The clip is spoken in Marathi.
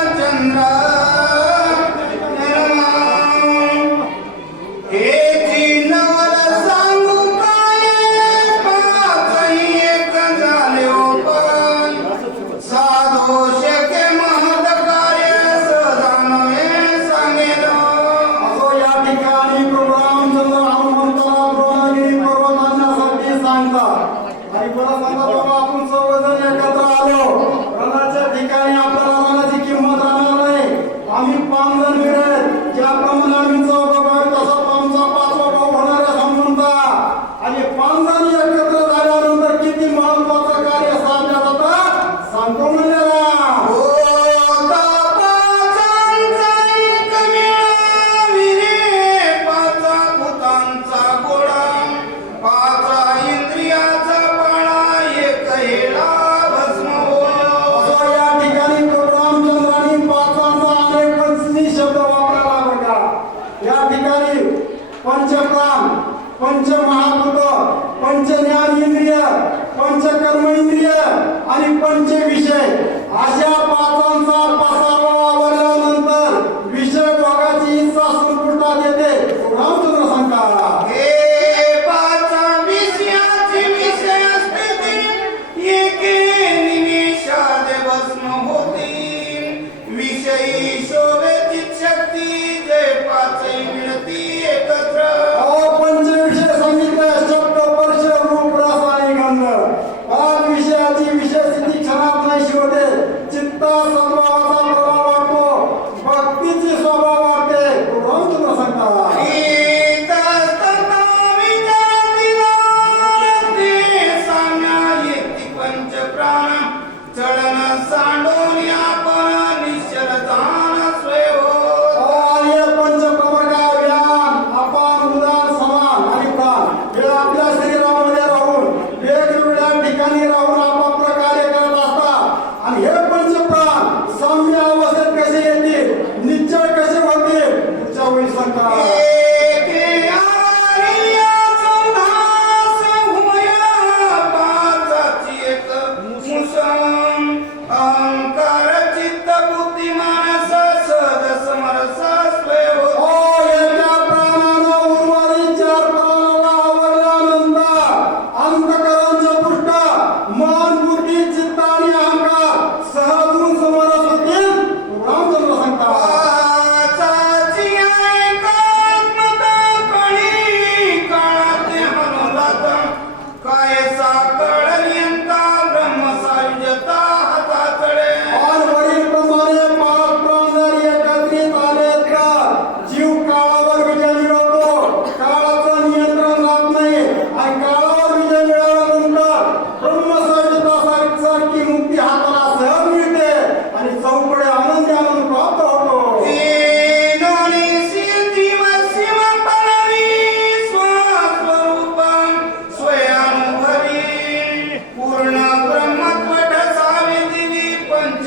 ರಾಮಚಂದ್ರ पंचप्राण पंचमहाभूत पंच ज्ञान इंद्रिय पंच कर्म इंद्रिय आणि पंच विषय अशा पाचांचा पसावा आवडल्यानंतर विषय भागाची इच्छा संपुष्टात येते रामचंद्र विषयी शोभेची शक्ती जय पाच